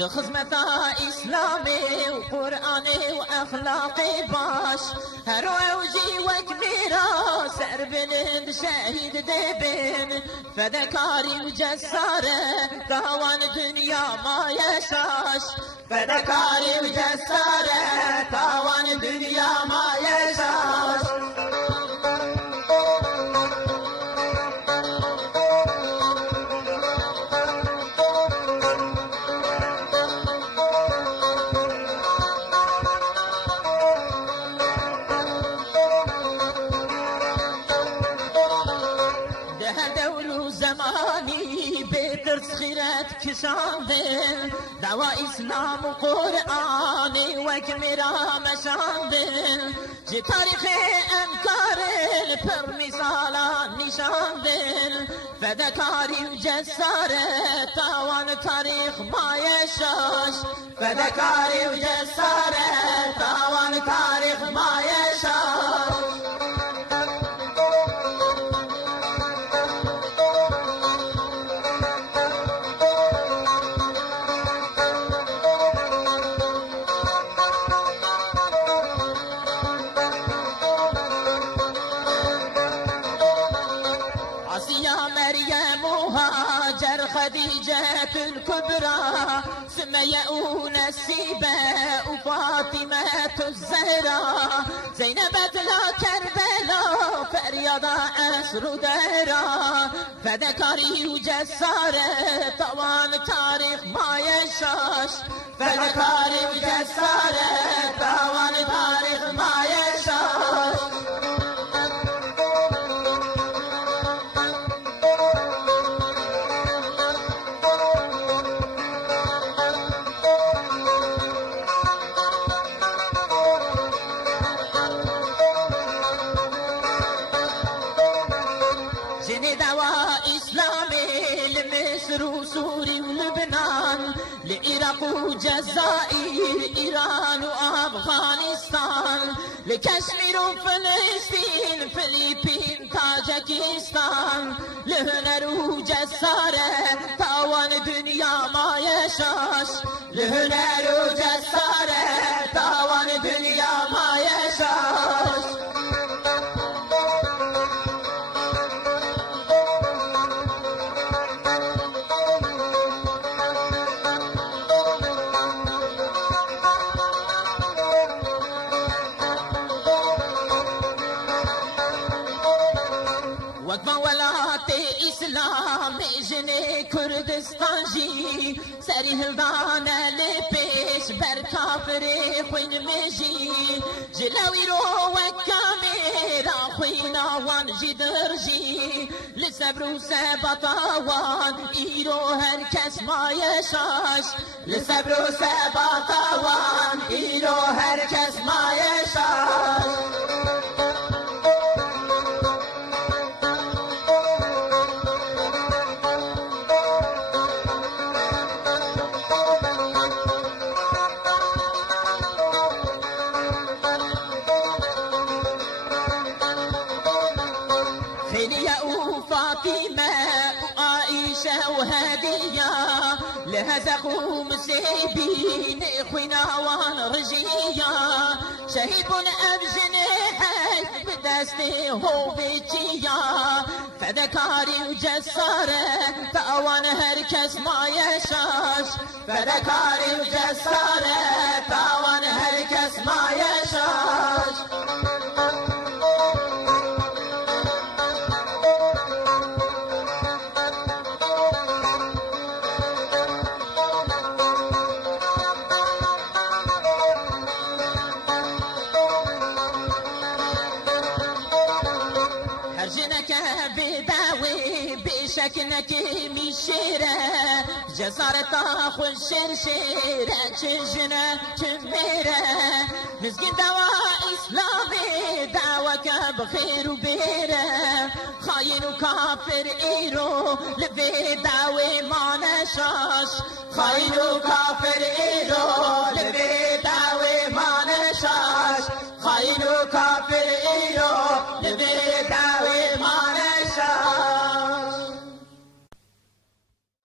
دو خدمت اسلامی و قرآنی و اخلاقی باش هر اوجی وک میرا سر بلند شهید دبن فدکاری و جساره داوان دنیا ما یشاش فدکاری و جساره داوان دنیا ما یشاش زمانی بترس خیرت کشاندن دوا اسلام و قرآنی وک میرا مشاندن جی تاریخ انکار پر مثالا نشاندن فدکاری و جسارت تاوان تاریخ ما یشاش فدکاری و جسارت تاوان تاریخ ما یشاش مريم وهاجر خديجة الكبرى سمية ونسيبة وفاطمة الزهراء زينب لا كربلاء فرياض عسر ودهرا فذكري وجسارة طوال تاريخ ما يشاش فذكري وجسارة طوال تاريخ ما يشاش جني دواء إسلامي لمصر وسوري ولبنان لعراق وجزائر إيران وأفغانستان لكشمير وفلسطين فلبين تاجكستان لهنر وجسارة طوال دنيا ما يشاش لهنر وجسارة طوال دنيا ما يشاش وقفا ولات اسلام جني كردستان جي سري هلدانا لبيش بر كافري خوين مجي جلاوي رو وكاميرا خوينا وان جدر جي لسبرو سبطاوان ايرو هركس ما يشاش لسبرو سبطاوان ايرو هركس ما يشاش خيلية وفاطمة وعائشة وهدية لهزقوا مسيبين خوينا وان رجية شهيد أبجنحي بدستي هو بيتيا فذكاري وجسارة تأوان هركس ما يشاش فذكاري وجسارة تأوان هركس ما يشاش هرجنك بداوي بشكنك مشيرة جزارة خوش شرشيرة تجنة تميرة مسكين دواء إسلامي دعوك بخير وبيرة خاين وكافر إيرو لبي داوي ما نشاش خاين وكافر إيرو